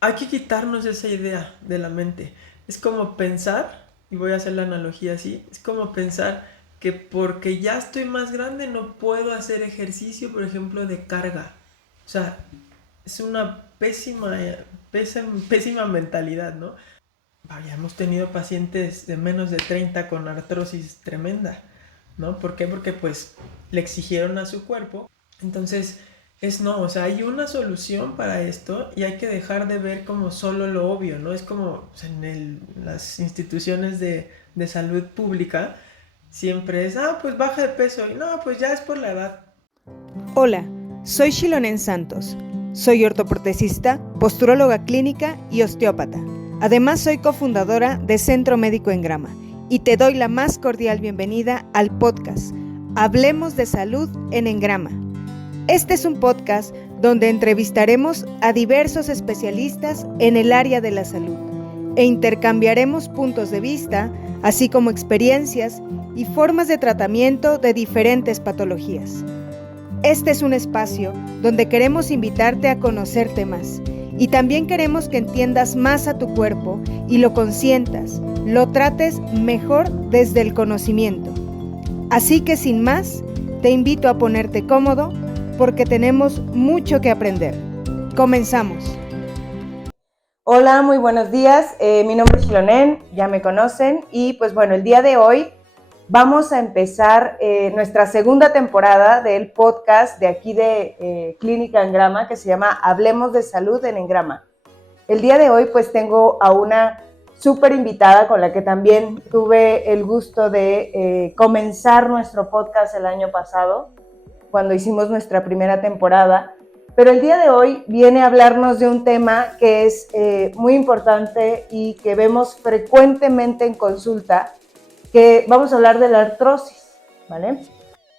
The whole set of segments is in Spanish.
hay que quitarnos esa idea de la mente. Es como pensar, y voy a hacer la analogía así, es como pensar que porque ya estoy más grande no puedo hacer ejercicio, por ejemplo, de carga. O sea, es una pésima mentalidad, ¿no? Vaya, hemos tenido pacientes de menos de 30 con artrosis tremenda, ¿no? ¿Por qué? Porque pues le exigieron a su cuerpo. Entonces, no, o sea, hay una solución para esto y hay que dejar de ver como solo lo obvio, ¿no? Es como pues, las instituciones de salud pública, siempre es, pues baja de peso y no, pues ya es por la edad. Hola, soy Shilonen Santos. Soy ortoprotesista, posturóloga clínica y osteópata. Además, soy cofundadora de Centro Médico en Grama y te doy la más cordial bienvenida al podcast Hablemos de Salud en Engrama. Este es un podcast donde entrevistaremos a diversos especialistas en el área de la salud e intercambiaremos puntos de vista, así como experiencias y formas de tratamiento de diferentes patologías. Este es un espacio donde queremos invitarte a conocerte más y también queremos que entiendas más a tu cuerpo y lo consientas, lo trates mejor desde el conocimiento. Así que sin más, te invito a ponerte cómodo porque tenemos mucho que aprender. Comenzamos. Hola, muy buenos días. Mi nombre es Shilonen, ya me conocen y pues bueno, el día de hoy vamos a empezar nuestra segunda temporada del podcast de aquí de Clínica Engrama que se llama Hablemos de Salud en Engrama. El día de hoy pues tengo a una súper invitada con la que también tuve el gusto de comenzar nuestro podcast el año pasado, cuando hicimos nuestra primera temporada. Pero el día de hoy viene a hablarnos de un tema que es muy importante y que vemos frecuentemente en consulta, que vamos a hablar de la artrosis, ¿vale?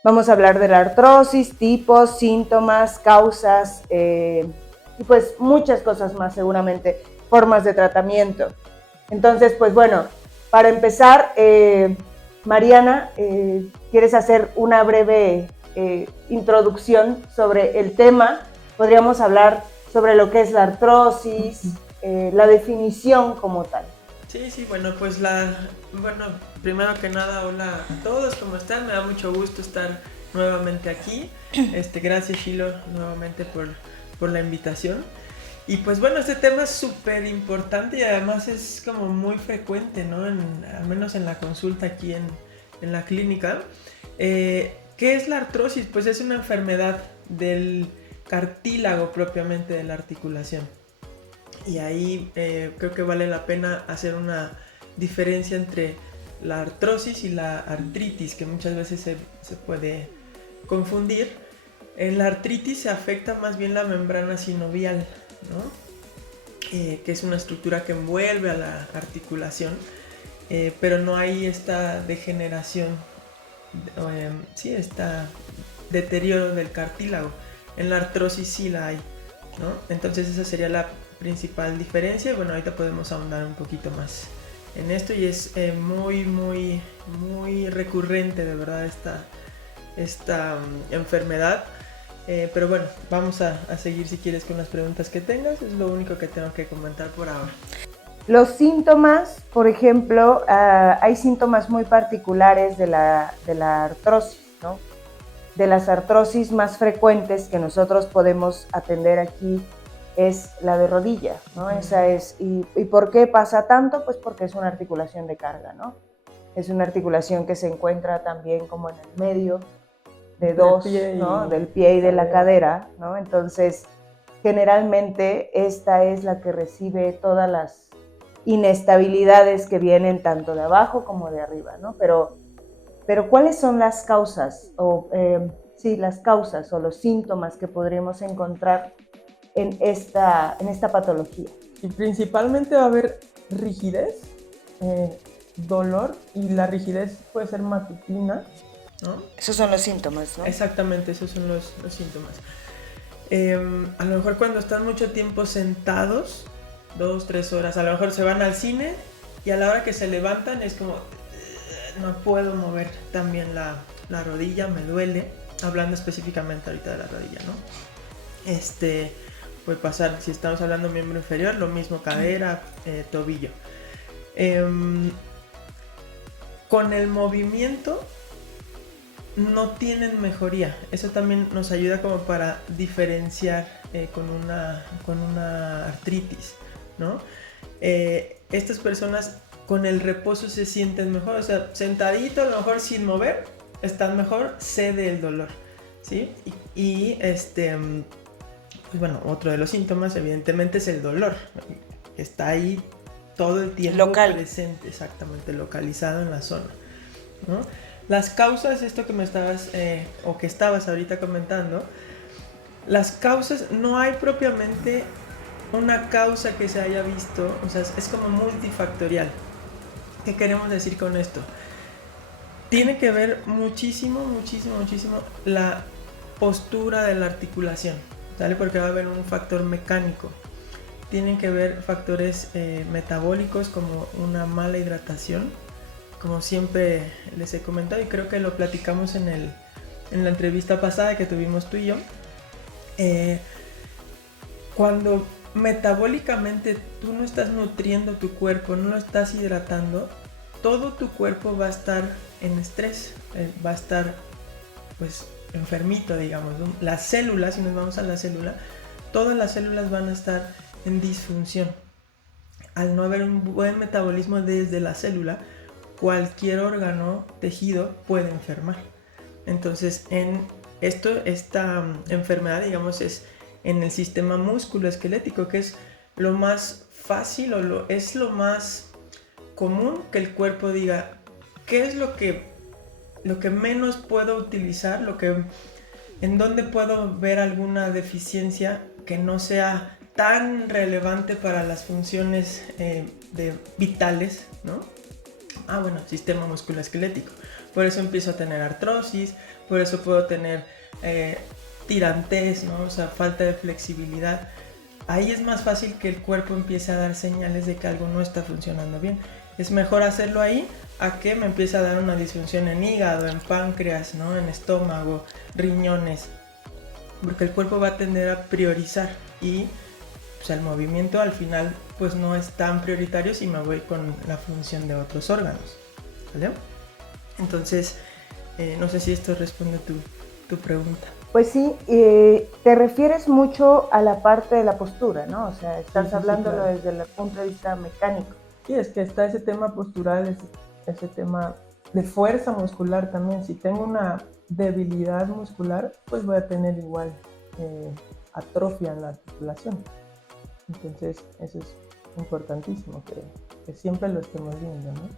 Vamos a hablar de la artrosis, tipos, síntomas, causas y pues muchas cosas más seguramente, formas de tratamiento. Entonces, pues bueno, para empezar, Mariana, ¿quieres hacer una breve introducción sobre el tema? Podríamos hablar sobre lo que es la artrosis, la definición como tal. Sí, bueno, pues primero que nada, hola a todos, ¿cómo están? Me da mucho gusto estar nuevamente aquí. Gracias, Shilo, nuevamente por la invitación. Y pues bueno, este tema es súper importante y además es como muy frecuente, ¿no? Al menos en la consulta aquí en la clínica. ¿Qué es la artrosis? Pues es una enfermedad del cartílago propiamente de la articulación. Y ahí creo que vale la pena hacer una diferencia entre la artrosis y la artritis, que muchas veces se puede confundir. En la artritis se afecta más bien la membrana sinovial, ¿no? Que es una estructura que envuelve a la articulación, pero no hay esta degeneración, esta deterioro del cartílago. En la artrosis sí la hay, ¿no? Entonces esa sería la principal diferencia. Bueno, ahorita podemos ahondar un poquito más en esto y es muy recurrente de verdad esta enfermedad. Pero bueno, vamos a seguir si quieres con las preguntas que tengas. Es lo único que tengo que comentar por ahora. Los síntomas, por ejemplo, hay síntomas muy particulares de la artrosis, ¿no? De las artrosis más frecuentes que nosotros podemos atender aquí es la de rodilla, ¿no? Esa es, ¿y por qué pasa tanto? Pues porque es una articulación de carga, ¿no? Es una articulación que se encuentra también como en el medio de dos, ¿no? Del pie y de la cadera, ¿no? Entonces, generalmente esta es la que recibe todas las inestabilidades que vienen tanto de abajo como de arriba, ¿no? Pero ¿cuáles son las causas las causas o los síntomas que podríamos encontrar en esta patología? Y principalmente va a haber rigidez, dolor, y la rigidez puede ser matutina, ¿no? Esos son los síntomas, ¿no? Exactamente, esos son los síntomas. A lo mejor cuando están mucho tiempo sentados, 2-3 horas, a lo mejor se van al cine y a la hora que se levantan es como no puedo mover también la rodilla, me duele, hablando específicamente ahorita de la rodilla, ¿no? puede pasar, si estamos hablando miembro inferior, lo mismo cadera, tobillo. Con el movimiento no tienen mejoría. Eso también nos ayuda como para diferenciar con una artritis, ¿no? Estas personas con el reposo se sienten mejor, o sea, sentadito, a lo mejor sin mover, están mejor, cede el dolor, ¿sí? Pues bueno, otro de los síntomas evidentemente es el dolor, está ahí todo el tiempo presente, exactamente, localizado en la zona, ¿no? Las causas, esto que me estabas, o que estabas ahorita comentando, las causas, no hay propiamente una causa que se haya visto, o sea, es como multifactorial. ¿Qué queremos decir con esto? Tiene que ver muchísimo la postura de la articulación, ¿vale? Porque va a haber un factor mecánico. Tienen que ver factores metabólicos como una mala hidratación, como siempre les he comentado, y creo que lo platicamos en la entrevista pasada que tuvimos tú y yo. Cuando metabólicamente tú no estás nutriendo tu cuerpo, no lo estás hidratando, todo tu cuerpo va a estar en estrés, va a estar pues enfermito, digamos, ¿no? Las células, si nos vamos a la célula, todas las células van a estar en disfunción. Al no haber un buen metabolismo desde la célula, cualquier órgano, tejido puede enfermar. Entonces, esta enfermedad, digamos, es en el sistema musculoesquelético, que es lo más fácil es lo más común que el cuerpo diga qué es lo que menos puedo utilizar, en dónde puedo ver alguna deficiencia que no sea tan relevante para las funciones vitales, ¿no? Bueno, sistema musculoesquelético. Por eso empiezo a tener artrosis, por eso puedo tener tirantez, ¿no? O sea, falta de flexibilidad. Ahí es más fácil que el cuerpo empiece a dar señales de que algo no está funcionando bien. Es mejor hacerlo ahí a que me empiece a dar una disfunción en hígado, en páncreas, ¿no? En estómago, riñones. Porque el cuerpo va a tender a priorizar y pues, el movimiento al final pues no es tan prioritario si me voy con la función de otros órganos, ¿vale? Entonces, no sé si esto responde tu pregunta. Pues sí, te refieres mucho a la parte de la postura, ¿no? O sea, estás hablándolo claro, desde el punto de vista mecánico. Sí, es que está ese tema postural, ese tema de fuerza muscular también. Si tengo una debilidad muscular, pues voy a tener igual atrofia en la articulación. Entonces, eso es importantísimo, que siempre lo estemos viendo, ¿no?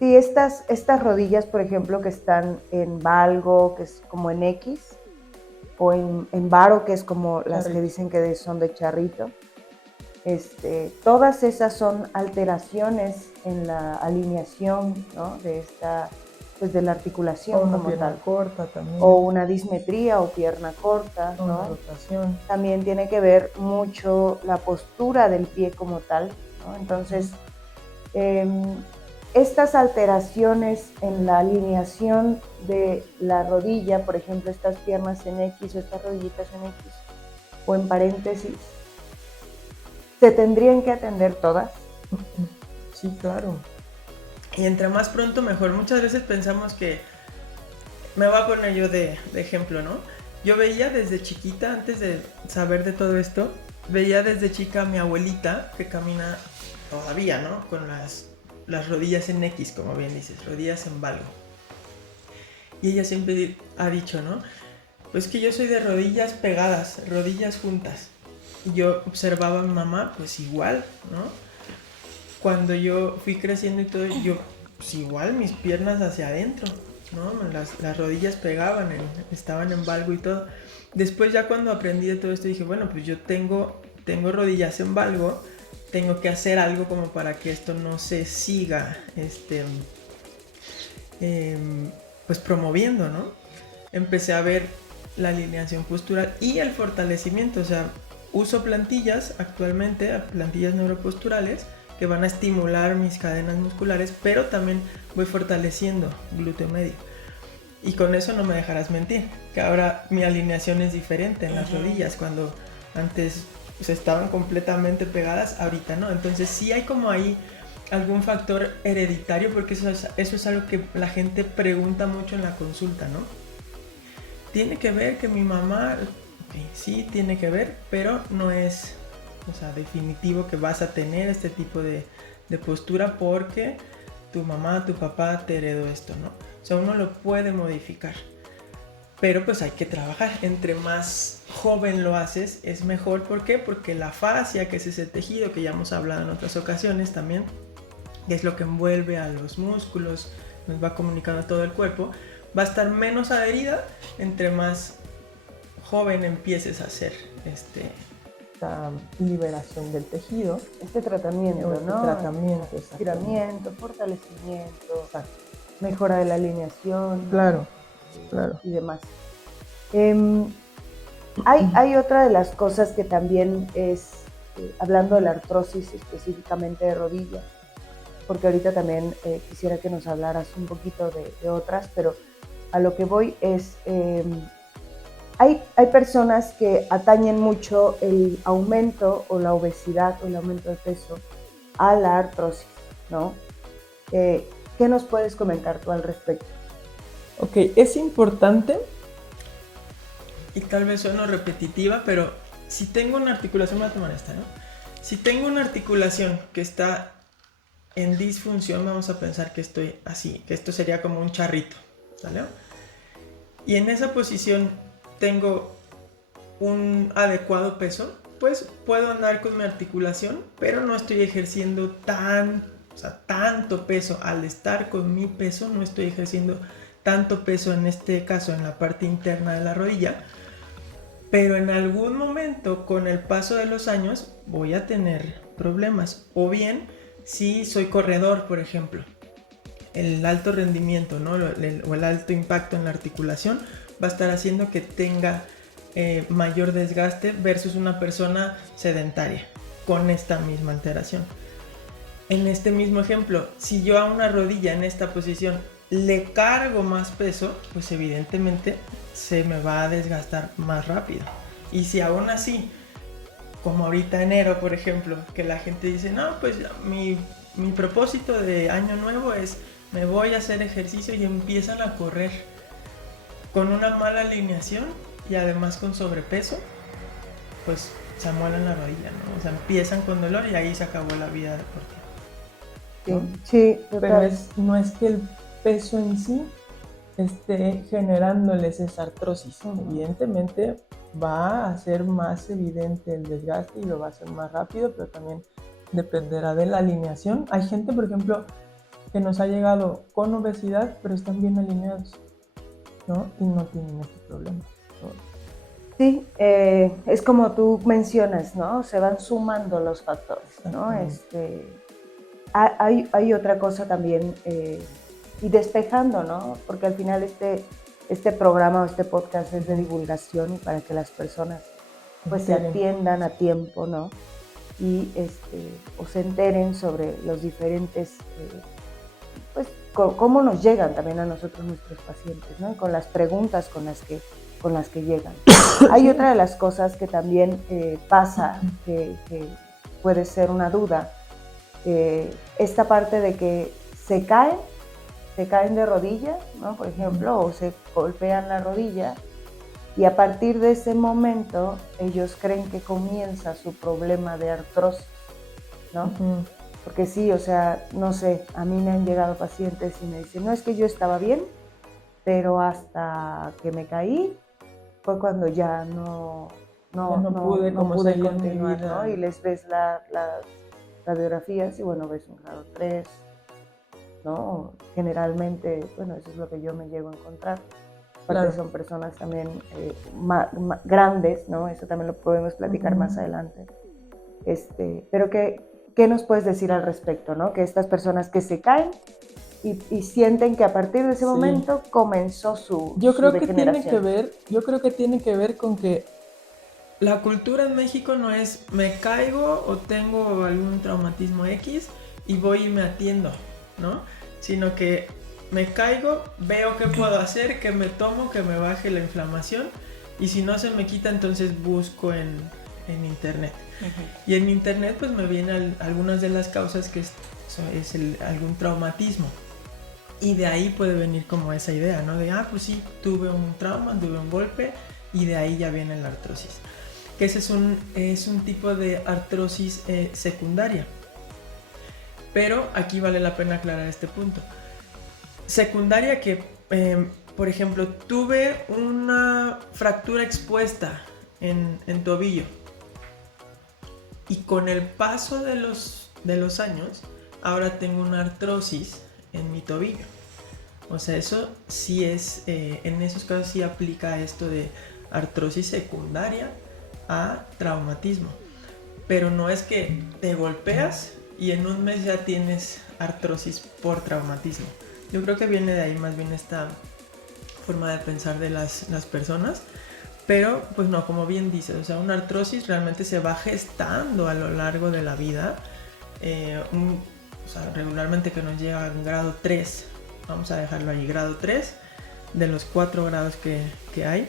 Sí, estas rodillas, por ejemplo, que están en valgo, que es como en X, o en varo, que es como las que dicen que son de charrito. Todas esas son alteraciones en la alineación, ¿no? Pues de la articulación o una como pierna tal. Corta también. O una dismetría o pierna corta, o ¿no? Una rotación. También tiene que ver mucho la postura del pie como tal, ¿no? Entonces, estas alteraciones en la alineación de la rodilla, por ejemplo, estas piernas en X o estas rodillitas en X o en paréntesis, ¿se tendrían que atender todas? Sí, claro. Y entre más pronto mejor. Muchas veces pensamos que, me voy a poner yo de ejemplo, ¿no? Yo veía desde chiquita, antes de saber de todo esto, veía desde chica a mi abuelita que camina todavía, ¿no? Con las rodillas en X, como bien dices, rodillas en valgo. Y ella siempre ha dicho, ¿no? Pues que yo soy de rodillas pegadas, rodillas juntas. Y yo observaba a mi mamá, pues igual, ¿no? Cuando yo fui creciendo y todo, yo, pues igual, mis piernas hacia adentro, ¿no? Las rodillas pegaban, estaban en valgo y todo. Después ya cuando aprendí de todo esto dije, bueno, pues yo tengo rodillas en valgo, tengo que hacer algo como para que esto no se siga, pues promoviendo, ¿no? Empecé a ver la alineación postural y el fortalecimiento, o sea, uso plantillas actualmente, plantillas neuroposturales, que van a estimular mis cadenas musculares, pero también voy fortaleciendo glúteo medio. Y con eso no me dejarás mentir, que ahora mi alineación es diferente en las rodillas, cuando antes pues estaban completamente pegadas, ahorita no. Entonces sí hay como ahí algún factor hereditario, porque eso es algo que la gente pregunta mucho en la consulta, ¿no? Tiene que ver que mi mamá, okay, sí tiene que ver, pero no es, o sea, definitivo que vas a tener este tipo de postura porque tu mamá, tu papá te heredó esto, ¿no? O sea, uno lo puede modificar, pero pues hay que trabajar. Entre más joven lo haces es mejor. ¿Por qué? Porque la fascia, que es ese tejido que ya hemos hablado en otras ocasiones también, que es lo que envuelve a los músculos, nos va comunicando a todo el cuerpo, va a estar menos adherida entre más joven empieces a hacer esta liberación del tejido. Este tratamiento, ¿no? Tratamiento, estiramiento, fortalecimiento, mejora de la alineación. Claro. Y demás. Hay otra de las cosas que también es, hablando de la artrosis específicamente de rodilla, porque ahorita también quisiera que nos hablaras un poquito de otras, pero a lo que voy es, hay personas que atañen mucho el aumento o la obesidad o el aumento de peso a la artrosis, ¿no? ¿Qué nos puedes comentar tú al respecto? Ok, es importante, y tal vez sueno repetitiva, pero si tengo una articulación, voy a tomar esta, ¿no? Si tengo una articulación que está en disfunción, vamos a pensar que estoy así, que esto sería como un charrito, ¿sale? Y en esa posición tengo un adecuado peso, pues puedo andar con mi articulación, pero no estoy ejerciendo tanto peso. Al estar con mi peso, no estoy ejerciendo tanto peso, en este caso en la parte interna de la rodilla, pero en algún momento con el paso de los años voy a tener problemas. O bien si soy corredor, por ejemplo, el alto rendimiento, ¿no? o el alto impacto en la articulación va a estar haciendo que tenga mayor desgaste versus una persona sedentaria con esta misma alteración. En este mismo ejemplo, si yo a una rodilla en esta posición le cargo más peso, pues evidentemente se me va a desgastar más rápido. Y si aún así, como ahorita enero, por ejemplo, que la gente dice, no, pues mi propósito de año nuevo es me voy a hacer ejercicio, y empiezan a correr con una mala alineación y además con sobrepeso, pues se amuelan la rodilla, ¿no? O sea, empiezan con dolor y ahí se acabó la vida deportiva, ¿no? Sí, pero no es que el peso en sí esté generándoles esa artrosis. Evidentemente va a ser más evidente el desgaste y lo va a hacer más rápido, pero también dependerá de la alineación. Hay gente, por ejemplo, que nos ha llegado con obesidad, pero están bien alineados, ¿no? Y no tienen este problema, ¿no? Sí, es como tú mencionas, ¿no? Se van sumando los factores, ¿no? Hay otra cosa también, y despejando, ¿no? Porque al final este programa o este podcast es de divulgación y para que las personas pues se atiendan a tiempo, ¿no? Y o se enteren sobre los diferentes, pues cómo nos llegan también a nosotros nuestros pacientes, ¿no? Y con las preguntas con las que llegan. Hay otra de las cosas que también pasa, que puede ser una duda, esta parte de que se caen de rodillas, ¿no? Por ejemplo, o se golpean la rodilla, y a partir de ese momento ellos creen que comienza su problema de artrosis, ¿no? Porque sí, o sea, no sé, a mí me han llegado pacientes y me dicen, no, es que yo estaba bien, pero hasta que me caí fue cuando ya no pude continuar, ¿no? Y les ves las radiografías y bueno, ves un grado 3, ¿no? Generalmente, bueno, eso es lo que yo me llego a encontrar. Porque son personas también grandes, ¿no? Eso también lo podemos platicar más adelante. Pero ¿qué nos puedes decir al respecto, ¿no? Que estas personas que se caen y sienten que a partir de ese momento comenzó su degeneración. Yo creo que tiene que ver con que la cultura en México no es me caigo o tengo algún traumatismo X y voy y me atiendo, ¿no? Sino que me caigo, veo qué puedo hacer, qué me tomo, que me baje la inflamación, y si no se me quita, entonces busco en en internet. Ujú. Y en internet pues me vienen algunas de las causas que es algún traumatismo. Y de ahí puede venir como esa idea, ¿no? De, pues sí, tuve un trauma, tuve un golpe y de ahí ya viene la artrosis. Que ese es un tipo de artrosis secundaria. Pero aquí vale la pena aclarar este punto. Secundaria que, por ejemplo, tuve una fractura expuesta en tobillo. Y con el paso de los años, ahora tengo una artrosis en mi tobillo. O sea, eso sí es, en esos casos sí aplica esto de artrosis secundaria a traumatismo. Pero no es que te golpeas y en un mes ya tienes artrosis por traumatismo. Yo creo que viene de ahí más bien esta forma de pensar de las personas. Pero, pues no, como bien dices, o sea, una artrosis realmente se va gestando a lo largo de la vida. O sea, regularmente que nos llega en grado 3, vamos a dejarlo ahí, grado 3, de los 4 grados que hay.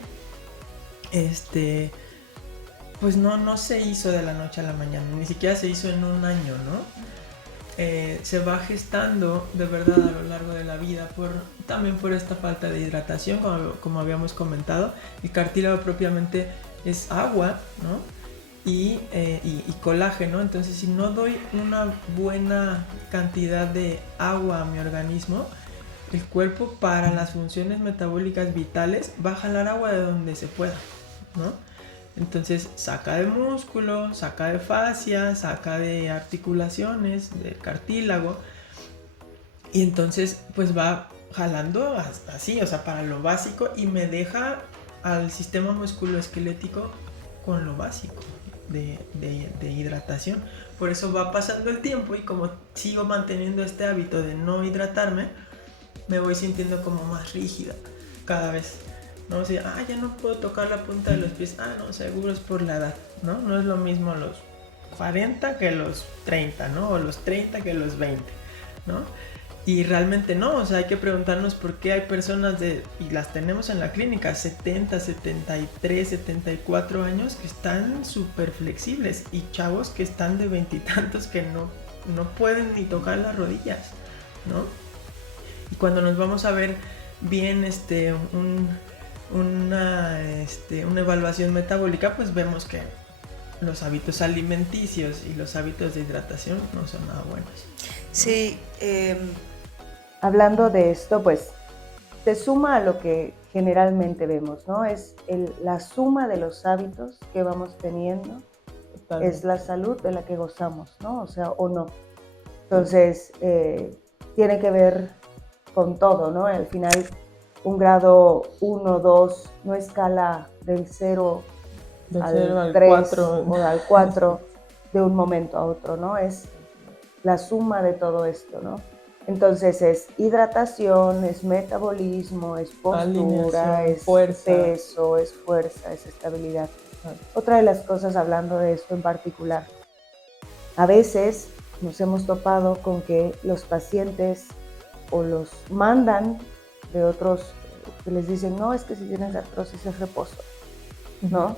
Pues no se hizo de la noche a la mañana, ni siquiera se hizo en un año, ¿no? Se va gestando de verdad a lo largo de la vida también por esta falta de hidratación, como habíamos comentado. El cartílago propiamente es agua, ¿no? Y colágeno. Entonces, si no doy una buena cantidad de agua a mi organismo, el cuerpo, para las funciones metabólicas vitales, va a jalar agua de donde se pueda, ¿no? Entonces saca de músculo, saca de fascia, saca de articulaciones, del cartílago, y entonces pues va jalando así, o sea, para lo básico, y me deja al sistema musculoesquelético con lo básico de hidratación. Por eso va pasando el tiempo y como sigo manteniendo este hábito de no hidratarme, me voy sintiendo como más rígida cada vez. No, o sea, ya no puedo tocar la punta de los pies. No, seguro es por la edad, ¿no? No es lo mismo los 40 que los 30, ¿no? O los 30 que los 20, ¿no? Y realmente no, o sea, hay que preguntarnos por qué hay personas y las tenemos en la clínica, 70, 73, 74 años que están súper flexibles y chavos que están de veintitantos que no pueden ni tocar las rodillas, ¿no? Y cuando nos vamos a ver bien una evaluación metabólica, pues vemos que los hábitos alimenticios y los hábitos de hidratación no son nada buenos. Sí, hablando de esto, pues se suma a lo que generalmente vemos, ¿no? Es la suma de los hábitos que vamos teniendo, totalmente. Es la salud de la que gozamos, ¿no? O sea, o no. Entonces, tiene que ver con todo, ¿no? Al final, un grado 1, 2 no escala del 0 al 3 4. O al 4 de un momento a otro, ¿no? Es la suma de todo esto, ¿no? Entonces es hidratación, es metabolismo, es postura, es fuerza. Peso, es fuerza, es estabilidad. Otra de las cosas, hablando de esto en particular, a veces nos hemos topado con que los pacientes o los mandan de otros que les dicen, no, es que si tienes artrosis es reposo, ¿no?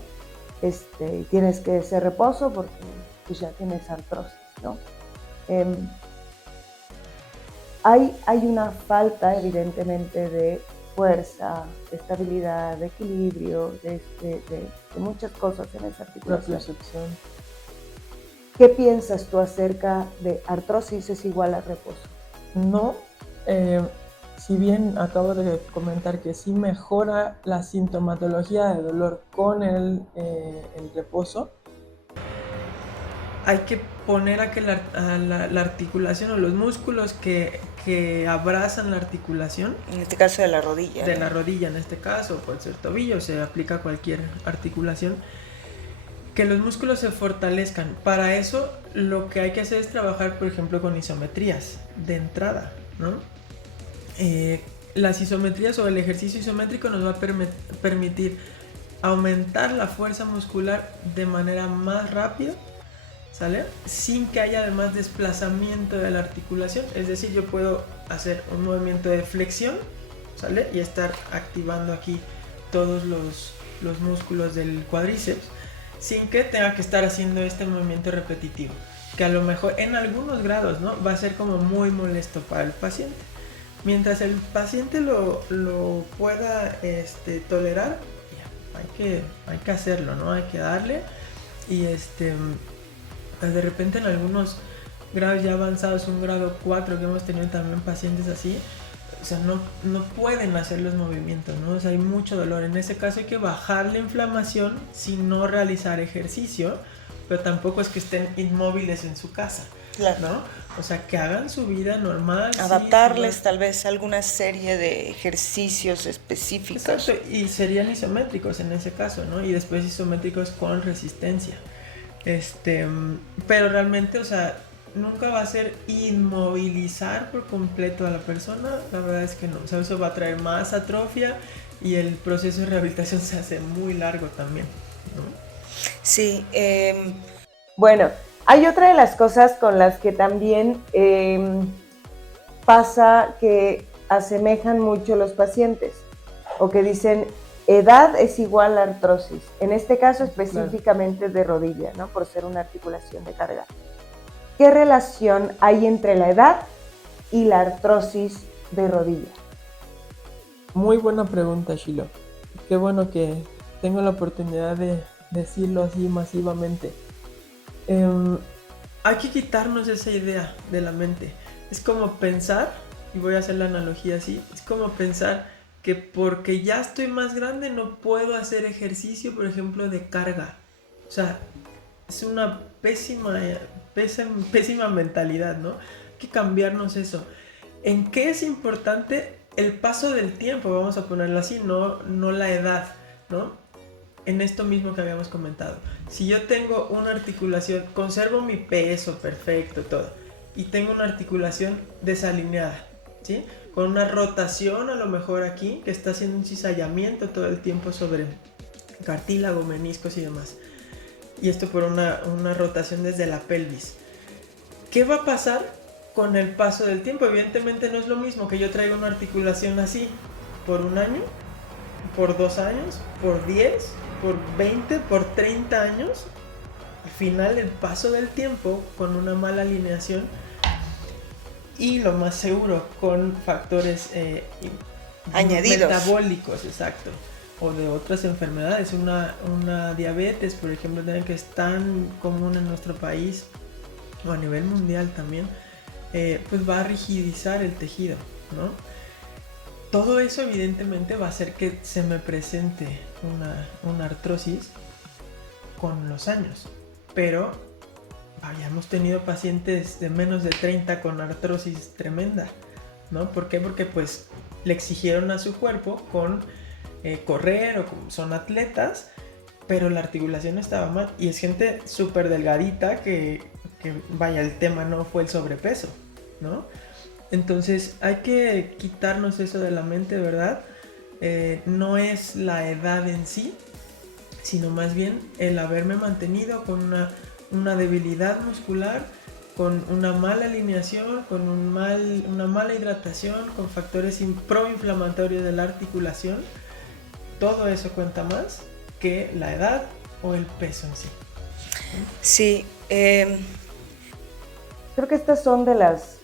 Tienes que hacer reposo porque pues, ya tienes artrosis, ¿no? Hay una falta, evidentemente, de fuerza, de estabilidad, de equilibrio, de muchas cosas en esa articulación. ¿Qué piensas tú acerca de artrosis es igual a reposo? No, si bien acabo de comentar que sí mejora la sintomatología de dolor con el reposo, hay que poner a que la articulación o los músculos que abrazan la articulación, en este caso de la rodilla, de la rodilla en este caso, puede ser tobillo, se aplica a cualquier articulación, que los músculos se fortalezcan. Para eso lo que hay que hacer es trabajar, por ejemplo, con isometrías de entrada, ¿no? Las isometrías o el ejercicio isométrico nos va a permitir aumentar la fuerza muscular de manera más rápida, ¿sale? Sin que haya además desplazamiento de la articulación. Es decir, yo puedo hacer un movimiento de flexión, ¿sale? Y estar activando aquí todos los músculos del cuádriceps. sin que tenga que estar haciendo este movimiento repetitivo, que a lo mejor en algunos grados, ¿no?, va a ser como muy molesto para el paciente. Mientras el paciente lo pueda tolerar, hay que hacerlo, ¿no? Hay que darle. Y pues de repente en algunos grados ya avanzados, un grado 4 que hemos tenido también pacientes así, o sea, no pueden hacer los movimientos, ¿no? O sea, hay mucho dolor. En ese caso hay que bajar la inflamación sin no realizar ejercicio, pero tampoco es que estén inmóviles en su casa, Claro. ¿no? O sea, que hagan su vida normal. Adaptarles sí, tal vez alguna serie de ejercicios específicos. Exacto, y serían isométricos en ese caso, ¿no? Y después isométricos con resistencia. Pero realmente, o sea, nunca va a ser inmovilizar por completo a la persona, la verdad es que no, o sea, eso va a traer más atrofia y el proceso de rehabilitación se hace muy largo también, ¿no? Sí. Bueno, hay otra de las cosas con las que también pasa que asemejan mucho los pacientes o que dicen edad es igual a artrosis, en este caso específicamente de rodilla, ¿no? Por ser una articulación de carga. ¿Qué relación hay entre la edad y la artrosis de rodilla? Muy buena pregunta, Shilo. Qué bueno que tengo la oportunidad de decirlo así masivamente. Hay que quitarnos esa idea de la mente. Es como pensar, y voy a hacer la analogía así, es como pensar que porque ya estoy más grande no puedo hacer ejercicio, por ejemplo, de carga. O sea, es una pésima mentalidad, ¿no? Hay que cambiarnos eso. ¿En qué es importante el paso del tiempo? Vamos a ponerlo así, no la edad, ¿no? En esto mismo que habíamos comentado. Si yo tengo una articulación, conservo mi peso perfecto, todo, y tengo una articulación desalineada, ¿sí? Con una rotación a lo mejor aquí, que está haciendo un cizallamiento todo el tiempo sobre cartílago, meniscos y demás. Y esto por una rotación desde la pelvis. ¿Qué va a pasar con el paso del tiempo? Evidentemente no es lo mismo que yo traiga una articulación así por un año, por 2 años, por 10, por 20, por 30 años. Al final el paso del tiempo con una mala alineación y lo más seguro con factores añadidos, metabólicos, exacto, o de otras enfermedades, una diabetes, por ejemplo, que es tan común en nuestro país o a nivel mundial también, pues va a rigidizar el tejido, ¿no? Todo eso evidentemente va a hacer que se me presente una artrosis con los años, pero hemos tenido pacientes de menos de 30 con artrosis tremenda, ¿no? ¿Por qué? Porque pues le exigieron a su cuerpo con correr o son atletas, pero la articulación estaba mal y es gente súper delgadita que vaya, el tema no fue el sobrepeso, ¿no? Entonces hay que quitarnos eso de la mente, ¿verdad? No es la edad en sí, sino más bien el haberme mantenido con una debilidad muscular, con una mala alineación, con una mala hidratación, con factores proinflamatorios de la articulación. Todo eso cuenta más que la edad o el peso en sí. Sí. Creo que estas son de las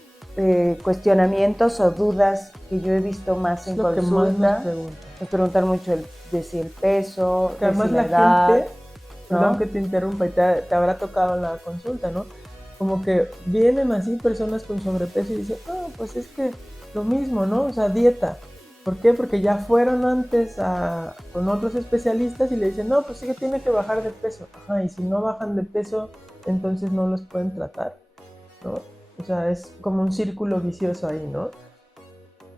cuestionamientos o dudas que yo he visto más en consulta. Me preguntan mucho de si el peso, que además la edad, gente, perdón, ¿no?, que te interrumpa, y te habrá tocado en la consulta, ¿no? Como que vienen así personas con sobrepeso y dicen, pues es que lo mismo, ¿no? O sea, dieta. ¿Por qué? Porque ya fueron antes con otros especialistas y le dicen, no, pues sí que tiene que bajar de peso. Ajá, y si no bajan de peso, entonces no los pueden tratar, ¿no? O sea, es como un círculo vicioso ahí, ¿no?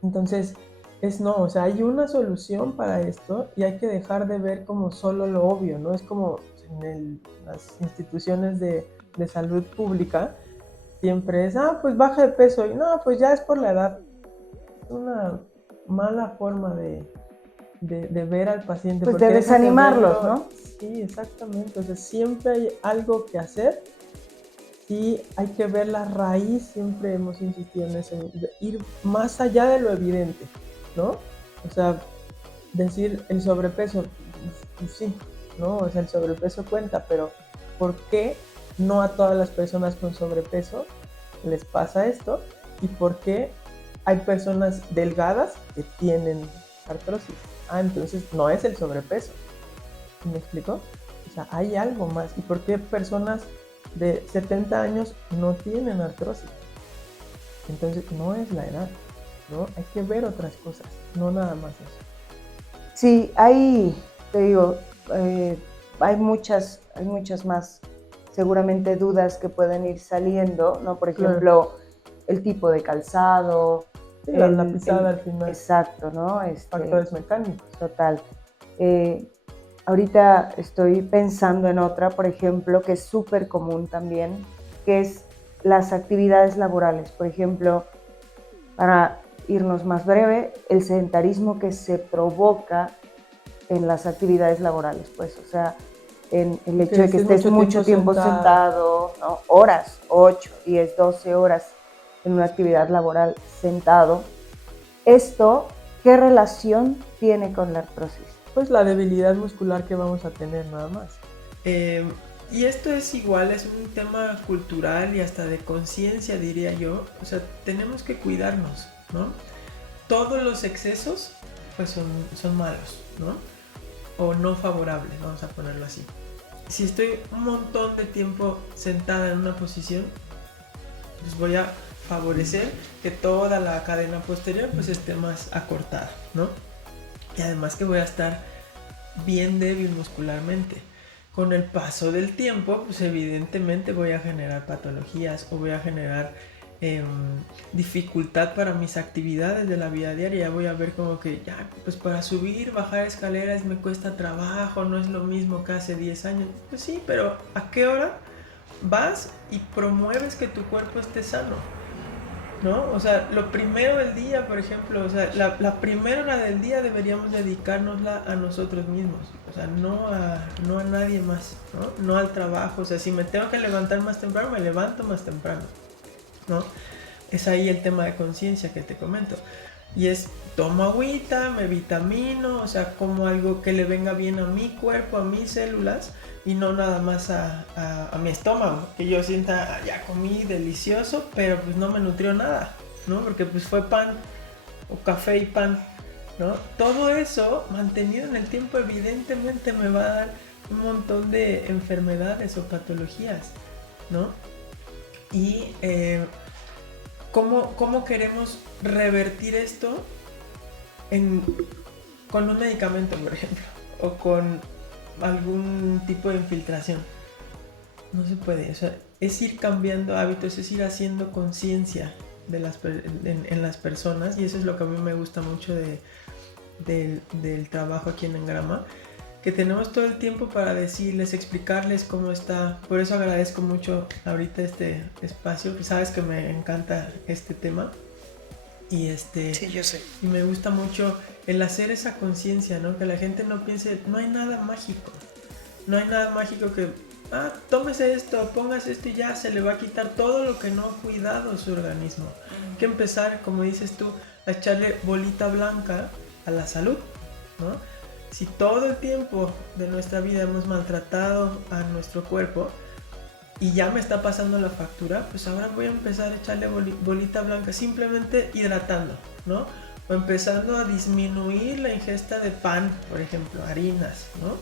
Entonces, o sea, hay una solución para esto y hay que dejar de ver como solo lo obvio, ¿no? Es como en las instituciones de salud pública, siempre es, pues baja de peso, y no, pues ya es por la edad. Es una mala forma de ver al paciente. Pues de desanimarlos, ¿no? Sí, exactamente. O sea, siempre hay algo que hacer y hay que ver la raíz. Siempre hemos insistido en eso, ir más allá de lo evidente, ¿no? O sea, decir el sobrepeso, pues sí, ¿no? O sea, el sobrepeso cuenta, pero ¿por qué no a todas las personas con sobrepeso les pasa esto? ¿Y por qué hay personas delgadas que tienen artrosis? Entonces no es el sobrepeso. ¿Me explico? O sea, hay algo más. ¿Y por qué personas de 70 años no tienen artrosis? Entonces no es la edad, ¿no? Hay que ver otras cosas, no nada más eso. Sí, te digo, hay muchas más, seguramente dudas que pueden ir saliendo, ¿no? Por ejemplo, el tipo de calzado. Sí, la pisada al final. Exacto, ¿no? Factores mecánicos. Total. Ahorita estoy pensando en otra, por ejemplo, que es súper común también, que es las actividades laborales. Por ejemplo, para irnos más breve, el sedentarismo que se provoca en las actividades laborales, pues, o sea, en el hecho de que estés mucho tiempo sentado, ¿no? Horas, 8, 10, 12 horas en una actividad laboral sentado. ¿Esto qué relación tiene con la artrosis? Pues la debilidad muscular que vamos a tener nada más. Y esto es igual, es un tema cultural y hasta de conciencia, diría yo. O sea, tenemos que cuidarnos, ¿no? Todos los excesos pues son malos, ¿no? O no favorables, vamos a ponerlo así. Si estoy un montón de tiempo sentada en una posición, pues voy a favorecer que toda la cadena posterior pues esté más acortada, ¿no? Y además que voy a estar bien débil muscularmente. Con el paso del tiempo, pues evidentemente voy a generar patologías o voy a generar dificultad para mis actividades de la vida diaria. Voy a ver como que ya, pues para subir, bajar escaleras me cuesta trabajo, no es lo mismo que hace 10 años. Pues sí, pero ¿a qué hora vas y promueves que tu cuerpo esté sano? ¿No? O sea, lo primero del día, por ejemplo, o sea, la primera hora del día deberíamos dedicárnosla a nosotros mismos, o sea, no a nadie más, ¿no? No al trabajo, o sea, si me tengo que levantar más temprano, me levanto más temprano, ¿no? Es ahí el tema de conciencia que te comento. Y es, tomo agüita, me vitamino, o sea, como algo que le venga bien a mi cuerpo, a mis células, y no nada más a mi estómago, que yo sienta, ya comí delicioso, pero pues no me nutrió nada, ¿no? Porque pues fue pan, o café y pan, ¿no? Todo eso, mantenido en el tiempo, evidentemente me va a dar un montón de enfermedades o patologías, ¿no? Y ¿cómo queremos revertir esto con un medicamento, por ejemplo, o con algún tipo de infiltración? No se puede, o sea, es ir cambiando hábitos, es ir haciendo conciencia en las personas, y eso es lo que a mí me gusta mucho del trabajo aquí en Engrama, que tenemos todo el tiempo para decirles, explicarles cómo está. Por eso agradezco mucho ahorita este espacio, que sabes que me encanta este tema. Y sí, yo sé. Y me gusta mucho el hacer esa conciencia, ¿no? Que la gente no piense, no hay nada mágico. No hay nada mágico que, tómese esto, póngase esto y ya se le va a quitar todo lo que no ha cuidado su organismo. Hay que empezar, como dices tú, a echarle bolita blanca a la salud, ¿no? Si todo el tiempo de nuestra vida hemos maltratado a nuestro cuerpo y ya me está pasando la factura, pues ahora voy a empezar a echarle bolita blanca, simplemente hidratando, ¿no? O empezando a disminuir la ingesta de pan, por ejemplo, harinas, ¿no?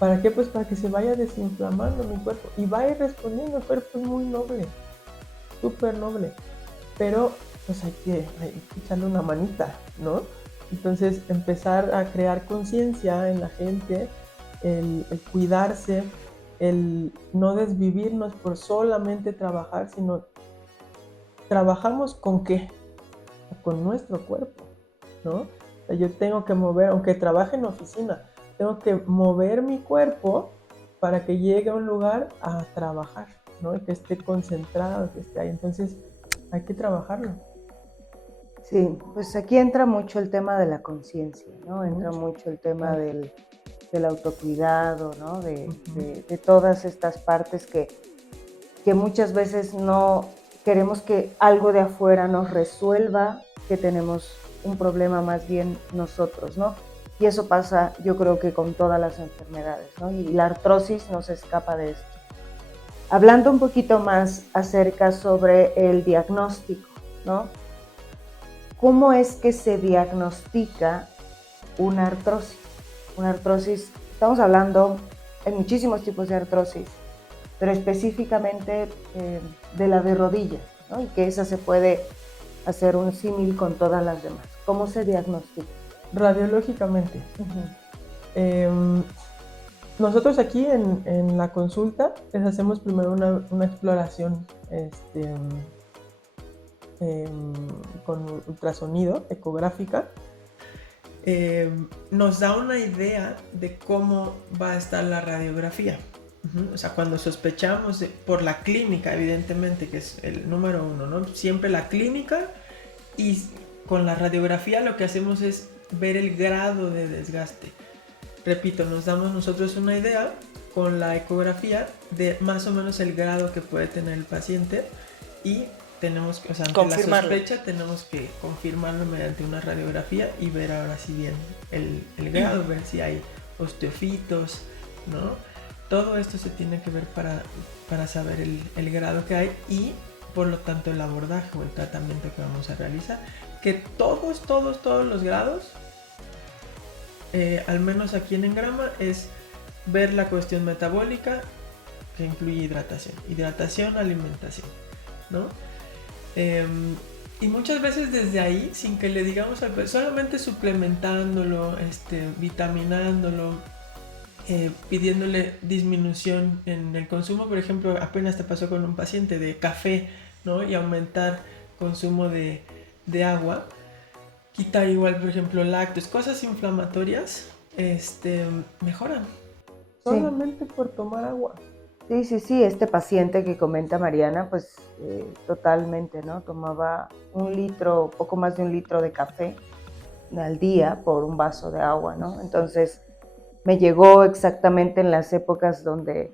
¿Para qué? Pues para que se vaya desinflamando mi cuerpo y va a ir respondiendo. El cuerpo es muy noble, súper noble, pero pues hay que echarle una manita, ¿no? Entonces empezar a crear conciencia en la gente, el cuidarse, el no desvivirnos por solamente trabajar, sino trabajamos ¿con qué? Con nuestro cuerpo, ¿no? O sea, yo tengo que mover, aunque trabaje en oficina, tengo que mover mi cuerpo para que llegue a un lugar a trabajar, ¿no? Y que esté concentrado, que esté ahí. Entonces hay que trabajarlo. Sí, pues aquí entra mucho el tema de la conciencia, ¿no? Entra mucho el tema del autocuidado, ¿no? De todas estas partes que muchas veces no queremos que algo de afuera nos resuelva, que tenemos un problema más bien nosotros, ¿no? Y eso pasa, yo creo que con todas las enfermedades, ¿no? Y la artrosis no se escapa de esto. Hablando un poquito más acerca sobre el diagnóstico, ¿no? ¿Cómo es que se diagnostica una artrosis? Una artrosis, estamos hablando, hay muchísimos tipos de artrosis, pero específicamente de la de rodilla, ¿no? Y que esa se puede hacer un símil con todas las demás. ¿Cómo se diagnostica? Radiológicamente. Nosotros aquí en la consulta les hacemos primero una exploración con ultrasonido, ecográfica. Nos da una idea de cómo va a estar la radiografía. O sea, cuando sospechamos por la clínica, evidentemente, que es el número uno, ¿no? Siempre la clínica, y con la radiografía lo que hacemos es ver el grado de desgaste. Repito, nos damos nosotros una idea con la ecografía de más o menos el grado que puede tener el paciente, y tenemos que, o sea, ante la sospecha tenemos que confirmarlo mediante una radiografía y ver ahora sí bien el grado, ver si hay osteofitos, ¿no? Todo esto se tiene que ver para saber el grado que hay, y por lo tanto el abordaje o el tratamiento que vamos a realizar. Que todos los grados, al menos aquí en Engrama, es ver la cuestión metabólica, que incluye hidratación, alimentación, ¿no? Y muchas veces desde ahí, sin que le digamos al paciente, solamente suplementándolo, vitaminándolo, pidiéndole disminución en el consumo. Por ejemplo, apenas te pasó con un paciente de café, ¿no? Y aumentar consumo de agua, quitar igual, por ejemplo, lácteos, cosas inflamatorias, mejoran solamente por tomar agua. Sí, este paciente que comenta Mariana, pues totalmente, ¿no? Tomaba poco más de un litro de café al día por un vaso de agua, ¿no? Entonces me llegó exactamente en las épocas donde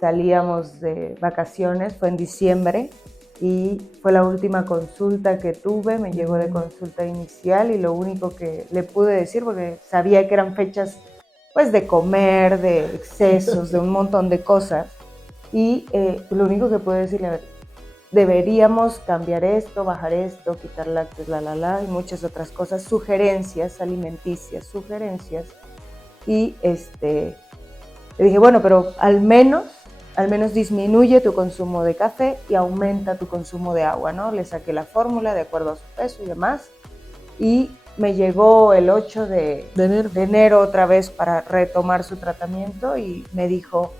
salíamos de vacaciones, fue en diciembre, y fue la última consulta que tuve, me llegó de consulta inicial, y lo único que le pude decir, porque sabía que eran fechas pues de comer, de excesos, de un montón de cosas, y lo único que pude decirle, a ver, deberíamos cambiar esto, bajar esto, quitar lácteos, y muchas otras cosas, sugerencias alimenticias, y le dije, bueno, pero al menos disminuye tu consumo de café y aumenta tu consumo de agua, ¿no? Le saqué la fórmula de acuerdo a su peso y demás, y me llegó el 8 de enero otra vez para retomar su tratamiento, y me dijo,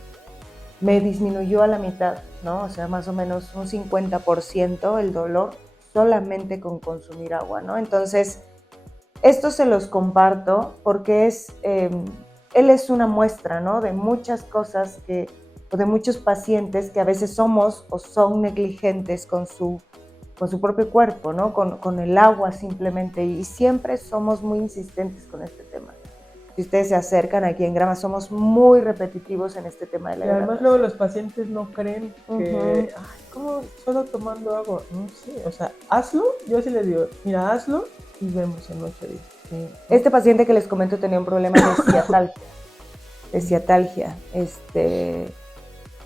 me disminuyó a la mitad, ¿no? O sea, más o menos un 50% el dolor solamente con consumir agua, ¿no? Entonces, esto se los comparto porque él es una muestra, ¿no? De muchas cosas o de muchos pacientes que a veces somos o son negligentes con su propio cuerpo, ¿no? Con el agua simplemente, y siempre somos muy insistentes con este tema. Si ustedes se acercan aquí en Grama, somos muy repetitivos en este tema de la hidratación. Y además luego los pacientes no creen que, ¿cómo solo tomando agua? No sé, o sea, hazlo. Yo sí les digo, mira, hazlo y vemos en 8 días. Sí. Este paciente que les comento tenía un problema de ciatalgia.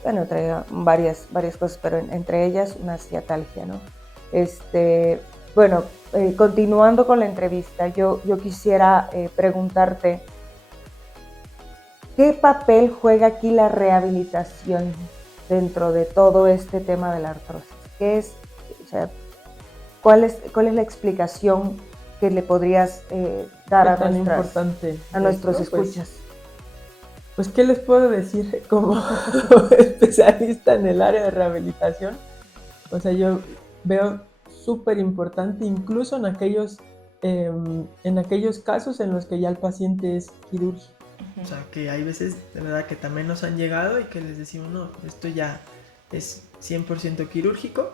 Bueno, traía varias cosas, pero entre ellas una ciatalgia, ¿no? Bueno, continuando con la entrevista, yo quisiera preguntarte, ¿qué papel juega aquí la rehabilitación dentro de todo este tema de la artrosis? ¿Qué es, o sea, cuál es la explicación que le podrías dar a nuestros escuchas? Pues, ¿qué les puedo decir como especialista en el área de rehabilitación? O sea, yo veo súper importante, incluso en aquellos casos en los que ya el paciente es quirúrgico. O sea, que hay veces de verdad que también nos han llegado y que les decimos, no, esto ya es 100% quirúrgico,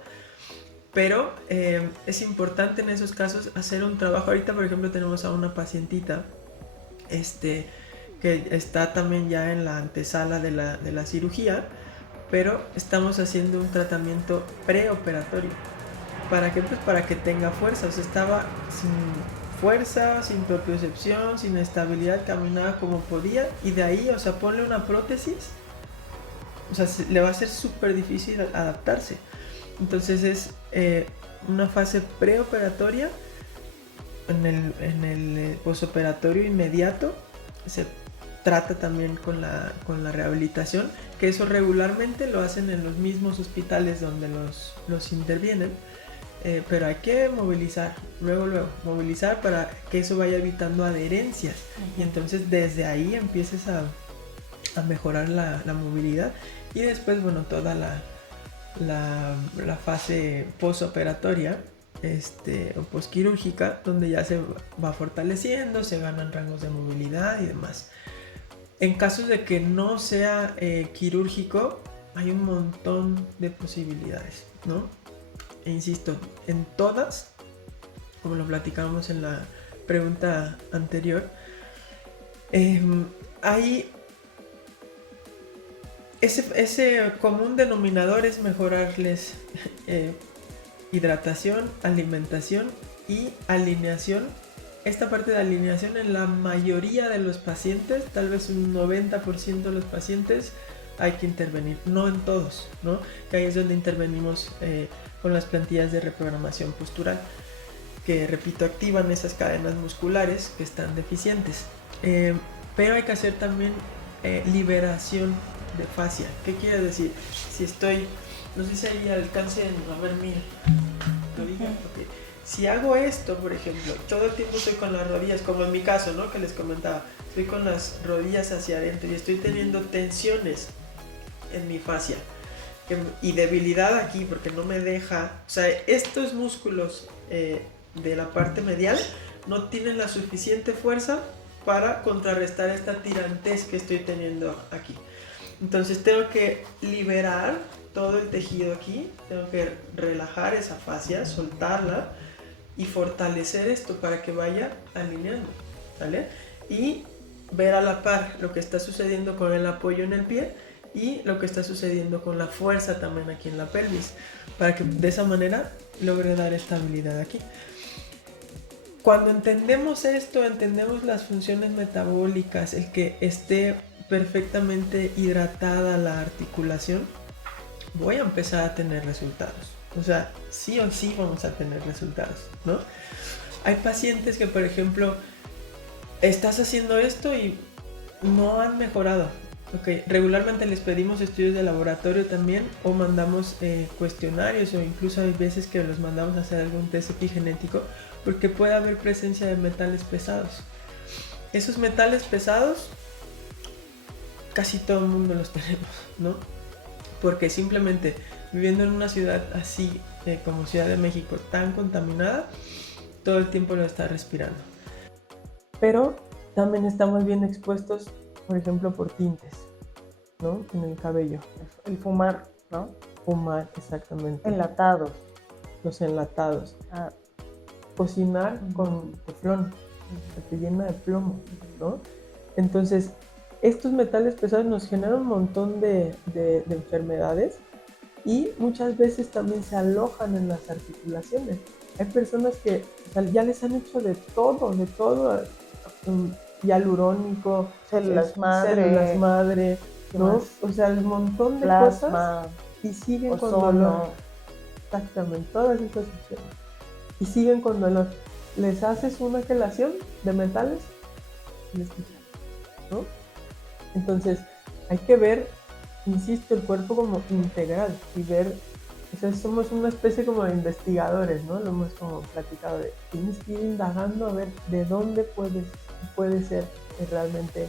pero es importante en esos casos hacer un trabajo. Ahorita, por ejemplo, tenemos a una pacientita que está también ya en la antesala de la cirugía, pero estamos haciendo un tratamiento preoperatorio. ¿Para qué? Pues para que tenga fuerza. O sea, fuerza, sin propiocepción, sin estabilidad, caminaba como podía, y de ahí, o sea, ponle una prótesis, o sea, le va a ser súper difícil adaptarse. Entonces es una fase preoperatoria. En el posoperatorio inmediato se trata también con la rehabilitación, que eso regularmente lo hacen en los mismos hospitales donde los intervienen, pero hay que movilizar, luego movilizar para que eso vaya evitando adherencias, y entonces desde ahí empieces a mejorar la movilidad, y después, bueno, toda la fase posoperatoria o posquirúrgica, donde ya se va fortaleciendo, se ganan rangos de movilidad y demás. En casos de que no sea quirúrgico, hay un montón de posibilidades, ¿no? E insisto, en todas, como lo platicamos en la pregunta anterior, hay ese común denominador, es mejorarles hidratación, alimentación y alineación. Esta parte de alineación en la mayoría de los pacientes, tal vez un 90% de los pacientes, hay que intervenir, no en todos, ¿no? Que ahí es donde intervenimos con las plantillas de reprogramación postural, que, repito, activan esas cadenas musculares que están deficientes. Pero hay que hacer también liberación de fascia. ¿Qué quiere decir? Si estoy, no sé si ahí alcancen a ver mi rodilla, okay. Si hago esto, por ejemplo, todo el tiempo estoy con las rodillas, como en mi caso, ¿no? Que les comentaba, estoy con las rodillas hacia adentro y estoy teniendo tensiones en mi fascia y debilidad aquí porque no me deja, o sea, estos músculos de la parte medial no tienen la suficiente fuerza para contrarrestar esta tirantez que estoy teniendo aquí. Entonces tengo que liberar todo el tejido aquí, tengo que relajar esa fascia, soltarla y fortalecer esto para que vaya alineando, ¿vale? Y ver a la par lo que está sucediendo con el apoyo en el pie y lo que está sucediendo con la fuerza también aquí en la pelvis, para que de esa manera logre dar estabilidad aquí. Cuando entendemos esto, entendemos las funciones metabólicas, el que esté perfectamente hidratada la articulación, voy a empezar a tener resultados. O sea, sí o sí vamos a tener resultados, ¿no? Hay pacientes que, por ejemplo, estás haciendo esto y no han mejorado. Okay. Regularmente les pedimos estudios de laboratorio también, o mandamos cuestionarios, o incluso hay veces que los mandamos a hacer algún test epigenético, porque puede haber presencia de metales pesados. Esos metales pesados casi todo el mundo los tenemos, ¿no? Porque simplemente viviendo en una ciudad así como Ciudad de México, tan contaminada, todo el tiempo lo está respirando. Pero también estamos bien expuestos, por ejemplo, por tintes, ¿no? En el cabello. El fumar, ¿no? Fumar, exactamente. Enlatados. Los enlatados. Cocinar con teflón, que te llena de plomo, ¿no? Entonces, estos metales pesados nos generan un montón de enfermedades, y muchas veces también se alojan en las articulaciones. Hay personas que, o sea, ya les han hecho de todo, hialurónico, células madre, ¿no? O sea, un montón de plasma, cosas, y siguen ozono. con dolor. Exactamente, todas esas opciones. Y siguen con dolor. Les haces una quelación de metales y les quitan, ¿no? Entonces, hay que ver, insisto, el cuerpo como integral y ver, o sea, somos una especie como de investigadores, ¿no? Lo hemos como platicado, tienes que ir indagando a ver de dónde puede ser realmente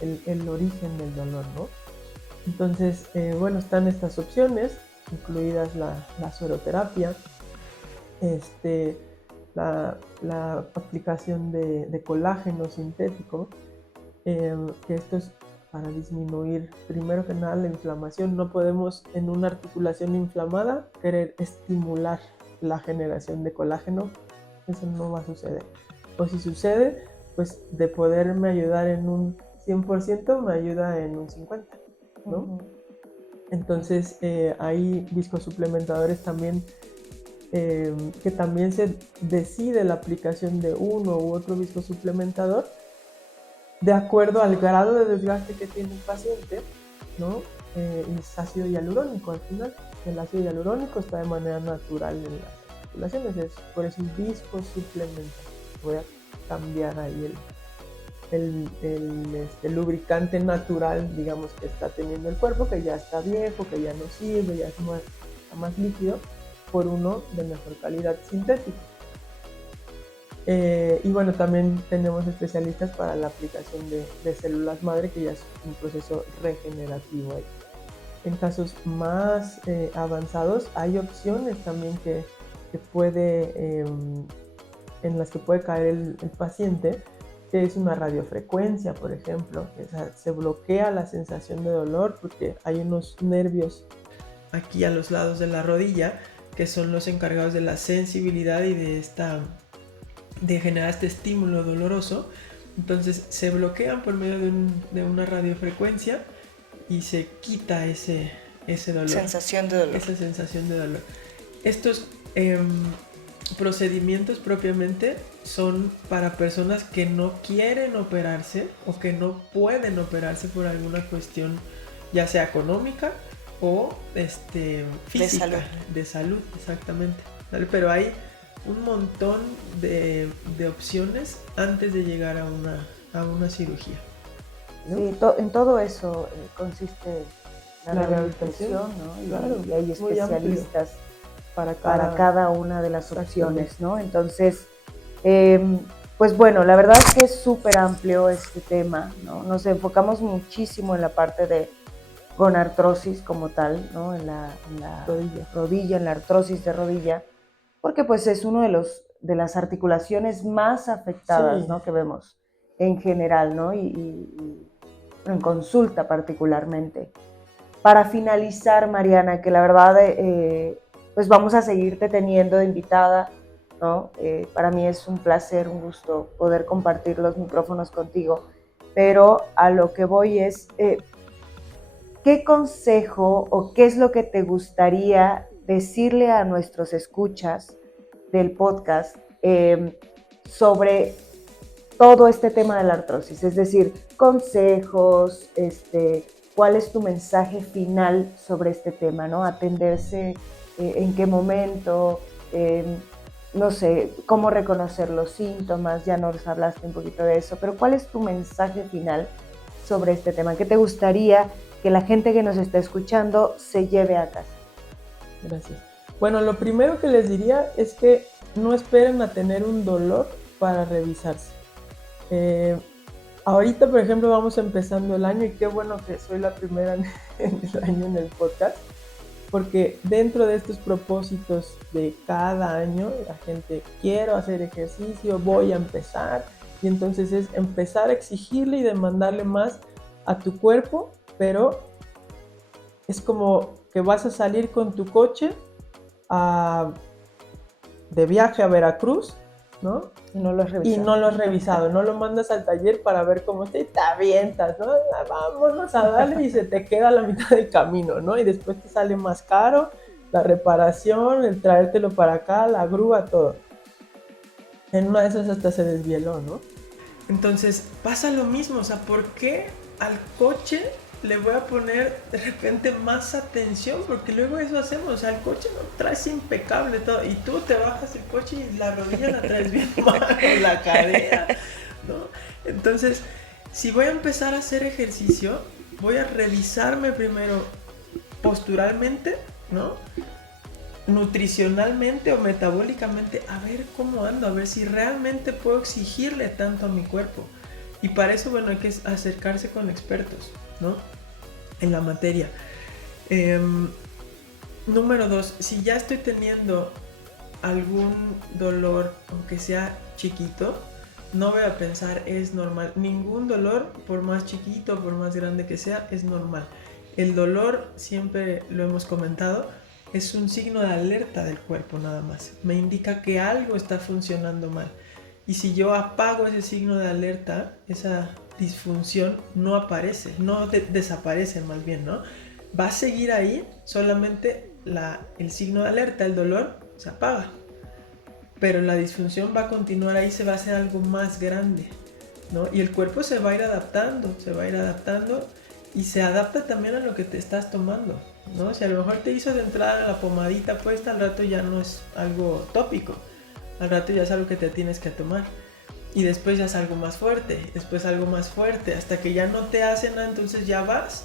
el origen del dolor, ¿no? Entonces, bueno, están estas opciones, incluidas la sueroterapia, la aplicación de colágeno sintético, que esto es para disminuir, primero que nada, la inflamación. No podemos, en una articulación inflamada, querer estimular la generación de colágeno. Eso no va a suceder. O si sucede, pues de poderme ayudar en un 100%, me ayuda en un 50%, ¿no? Entonces, hay viscosuplementadores también que también se decide la aplicación de uno u otro viscosuplementador de acuerdo al grado de desgaste que tiene el paciente, ¿no? Es ácido hialurónico al final. El ácido hialurónico está de manera natural en las articulaciones, por eso es viscosuplementación. Voy a cambiar ahí el lubricante natural, digamos, que está teniendo el cuerpo, que ya está viejo, que ya no sirve, ya está más líquido, por uno de mejor calidad sintético. Y bueno, también tenemos especialistas para la aplicación de células madre, que ya es un proceso regenerativo ahí. En casos más avanzados hay opciones también que puede, en las que puede caer el paciente, que es una radiofrecuencia, por ejemplo. O sea, se bloquea la sensación de dolor porque hay unos nervios aquí a los lados de la rodilla que son los encargados de la sensibilidad y de generar este estímulo doloroso. Entonces se bloquean por medio de una radiofrecuencia y se quita ese dolor. Sensación de dolor. Esa sensación de dolor. Estos procedimientos propiamente son para personas que no quieren operarse o que no pueden operarse por alguna cuestión, ya sea económica o física, de salud, exactamente, ¿vale? Pero hay un montón de opciones antes de llegar a una cirugía, ¿no? Sí, en todo eso consiste la rehabilitación, ¿no? Claro, y hay especialistas para cada una de las opciones, ¿no? Entonces, pues bueno, la verdad es que es súper amplio este tema, ¿no? Nos enfocamos muchísimo en la parte de gonartrosis como tal, ¿no? En la rodilla, en la artrosis de rodilla, porque pues es uno de las articulaciones más afectadas, sí, ¿no? Que vemos en general, ¿no? Y en consulta particularmente. Para finalizar, Mariana, que la verdad, pues vamos a seguirte teniendo de invitada, ¿no? Para mí es un placer, un gusto poder compartir los micrófonos contigo, pero a lo que voy es, ¿qué consejo o qué es lo que te gustaría decirle a nuestros escuchas del podcast sobre todo este tema de la artrosis? Es decir, consejos, ¿cuál es tu mensaje final sobre este tema, ¿no? Atenderse, en qué momento, no sé, cómo reconocer los síntomas, ya nos hablaste un poquito de eso, pero ¿cuál es tu mensaje final sobre este tema? ¿Qué te gustaría que la gente que nos está escuchando se lleve a casa? Gracias. Bueno, lo primero que les diría es que no esperen a tener un dolor para revisarse. Ahorita, por ejemplo, vamos empezando el año y qué bueno que soy la primera en el año en el podcast, porque dentro de estos propósitos de cada año, la gente, quiero hacer ejercicio, voy a empezar, y entonces es empezar a exigirle y demandarle más a tu cuerpo, pero es como que vas a salir con tu coche de viaje a Veracruz, ¿no? Y no lo has revisado. Y no lo has revisado, no lo mandas al taller para ver cómo está y te avientas, ¿no? Vámonos a darle y se te queda a la mitad del camino, ¿no? Y después te sale más caro la reparación, el traértelo para acá, la grúa, todo. En una de esas hasta se desvieló, ¿no? Entonces pasa lo mismo, o sea, ¿por qué al coche le voy a poner de repente más atención? Porque luego eso hacemos, o sea, el coche lo traes impecable todo y tú te bajas el coche y la rodilla la traes bien mal, la cadera, ¿no? Entonces, si voy a empezar a hacer ejercicio, voy a revisarme primero posturalmente, ¿no? Nutricionalmente o metabólicamente, a ver cómo ando, a ver si realmente puedo exigirle tanto a mi cuerpo. Y para eso, bueno, hay que acercarse con expertos, ¿no? En la materia. Número 2, si ya estoy teniendo algún dolor, aunque sea chiquito, no voy a pensar es normal. Ningún dolor, por más chiquito, por más grande que sea, es normal. El dolor, siempre lo hemos comentado, es un signo de alerta del cuerpo nada más. Me indica que algo está funcionando mal. Y si yo apago ese signo de alerta, esa disfunción no aparece, no desaparece más bien, ¿no? Va a seguir ahí, solamente el signo de alerta, el dolor, se apaga. Pero la disfunción va a continuar ahí, se va a hacer algo más grande, ¿no? Y el cuerpo se va a ir adaptando, y se adapta también a lo que te estás tomando, ¿no? Si a lo mejor te hizo de entrada la pomadita puesta, al rato ya no es algo tópico, al rato ya es algo que te tienes que tomar. Y después ya es algo más fuerte, después algo más fuerte, hasta que ya no te hace nada, entonces ya vas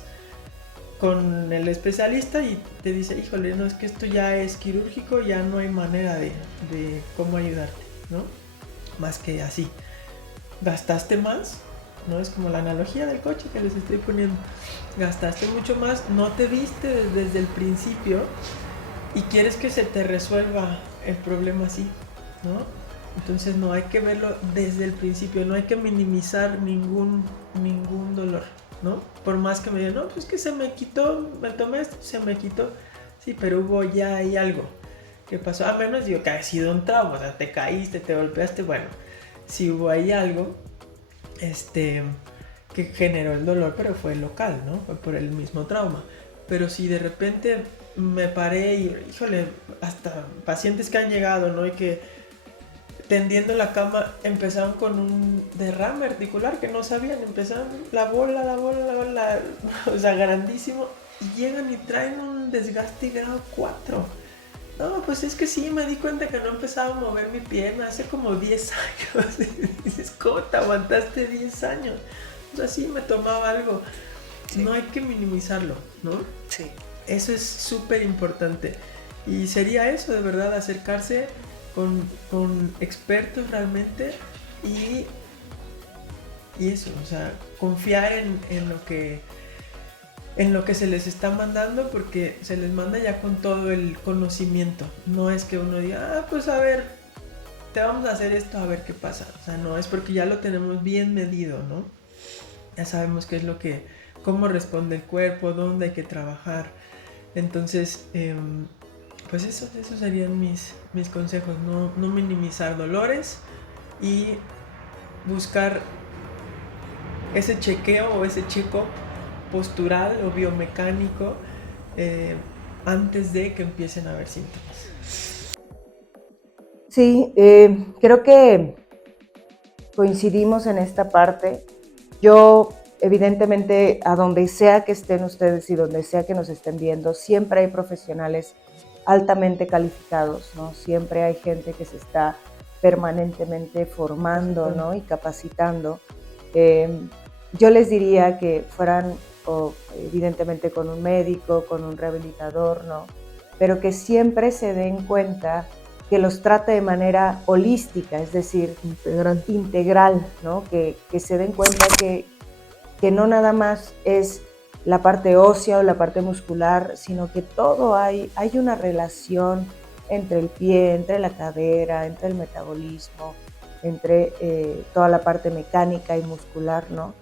con el especialista y te dice, híjole, no, es que esto ya es quirúrgico, ya no hay manera de cómo ayudarte, ¿no? Más que así. Gastaste más, ¿no? Es como la analogía del coche que les estoy poniendo. Gastaste mucho más, no te viste desde el principio y quieres que se te resuelva el problema así, ¿no? Entonces no hay que verlo desde el principio, no hay que minimizar ningún dolor, ¿no? Por más que me digan, no, pues que se me quitó, me tomé esto, se me quitó. Sí, pero hubo ya ahí algo que pasó. A menos digo que ha sido un trauma, o sea, te caíste, te golpeaste, bueno, sí hubo ahí algo que generó el dolor, pero fue local, ¿no? Fue por el mismo trauma. Pero si de repente me paré y, híjole, hasta pacientes que han llegado, ¿no? Y que tendiendo la cama empezaron con un derrame articular que no sabían, empezaron la bola, o sea, grandísimo, y llegan y traen un desgaste grado 4. No, pues es que sí, me di cuenta que no empezaba a mover mi pierna hace como 10 años. Y dices, ¿cómo te aguantaste 10 años? O sea, sí me tomaba algo. Sí. No hay que minimizarlo, ¿no? Sí. Eso es súper importante. Y sería eso, de verdad, acercarse con expertos realmente y eso, o sea, confiar en lo que se les está mandando, porque se les manda ya con todo el conocimiento. No es que uno diga, pues a ver, te vamos a hacer esto, a ver qué pasa. O sea, no, es porque ya lo tenemos bien medido, ¿no? Ya sabemos qué es cómo responde el cuerpo, dónde hay que trabajar. Entonces, pues esos serían mis consejos. No minimizar dolores y buscar ese chequeo o ese check-up postural o biomecánico antes de que empiecen a haber síntomas. Sí, creo que coincidimos en esta parte. Yo, evidentemente, a donde sea que estén ustedes y donde sea que nos estén viendo, siempre hay profesionales altamente calificados, ¿no? Siempre hay gente que se está permanentemente formando, ¿no? Y capacitando. Yo les diría que fueran, evidentemente, con un médico, con un rehabilitador, ¿no? Pero que siempre se den cuenta que los trate de manera holística, es decir, integral, ¿no? Que se den cuenta que no nada más es la parte ósea o la parte muscular, sino que todo hay una relación entre el pie, entre la cadera, entre el metabolismo, entre toda la parte mecánica y muscular, ¿no?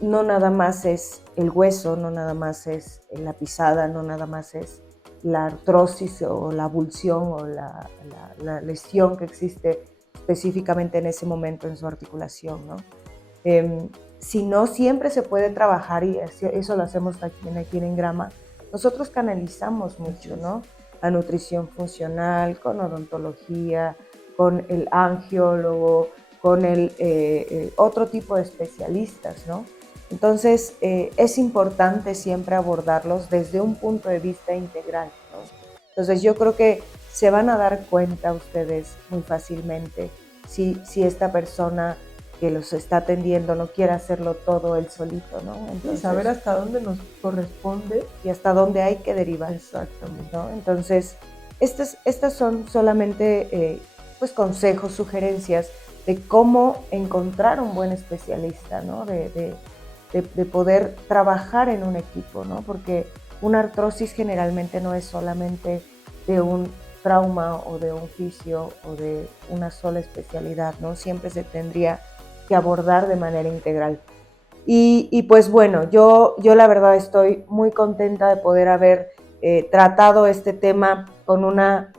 No nada más es el hueso, no nada más es la pisada, no nada más es la artrosis o la abulsión o la lesión que existe específicamente en ese momento en su articulación, ¿no? Si no, siempre se puede trabajar, y eso lo hacemos aquí en Engrama. Nosotros canalizamos mucho, ¿no? La nutrición funcional, con odontología, con el angiólogo, con el otro tipo de especialistas, ¿no? Entonces, es importante siempre abordarlos desde un punto de vista integral, ¿no? Entonces, yo creo que se van a dar cuenta ustedes muy fácilmente si esta persona que los está atendiendo no quiere hacerlo todo él solito, ¿no? Entonces, saber hasta dónde nos corresponde y hasta dónde hay que derivar. Exactamente, ¿no? Entonces, estas son solamente pues consejos, sugerencias de cómo encontrar un buen especialista, ¿no? De poder trabajar en un equipo, ¿no? Porque una artrosis generalmente no es solamente de un trauma o de un fisio o de una sola especialidad, ¿no? Siempre se tendría que abordar de manera integral. Y pues bueno, yo la verdad estoy muy contenta de poder haber tratado este tema con una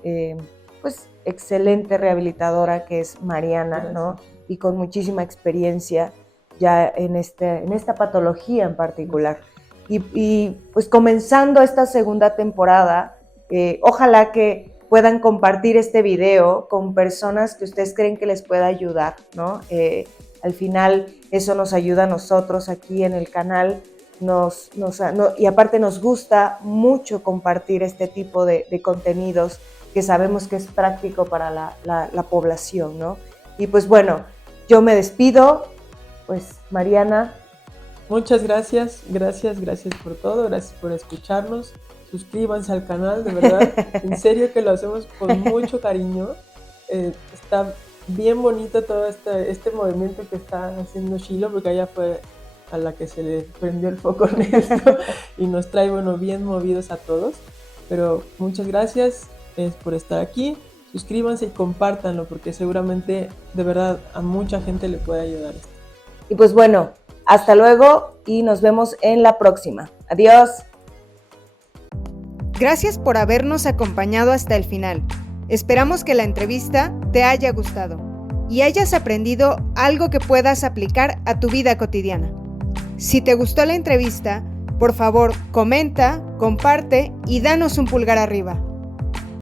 pues excelente rehabilitadora que es Mariana, ¿no? Y con muchísima experiencia ya en esta patología en particular. Y pues comenzando esta segunda temporada, ojalá que puedan compartir este video con personas que ustedes creen que les pueda ayudar, ¿no? Al final eso nos ayuda a nosotros aquí en el canal, y aparte nos gusta mucho compartir este tipo de contenidos que sabemos que es práctico para la población, ¿no? Y pues bueno, yo me despido, pues Mariana. Muchas gracias por todo, gracias por escucharnos. Suscríbanse al canal, de verdad, en serio que lo hacemos con mucho cariño. Está bien bonito todo este movimiento que está haciendo Shilo, porque ella fue a la que se le prendió el foco en esto y nos trae, bueno, bien movidos a todos. Pero muchas gracias por estar aquí. Suscríbanse y compártanlo, porque seguramente, de verdad, a mucha gente le puede ayudar esto. Y pues bueno, hasta luego y nos vemos en la próxima. Adiós. Gracias por habernos acompañado hasta el final. Esperamos que la entrevista te haya gustado y hayas aprendido algo que puedas aplicar a tu vida cotidiana. Si te gustó la entrevista, por favor, comenta, comparte y danos un pulgar arriba.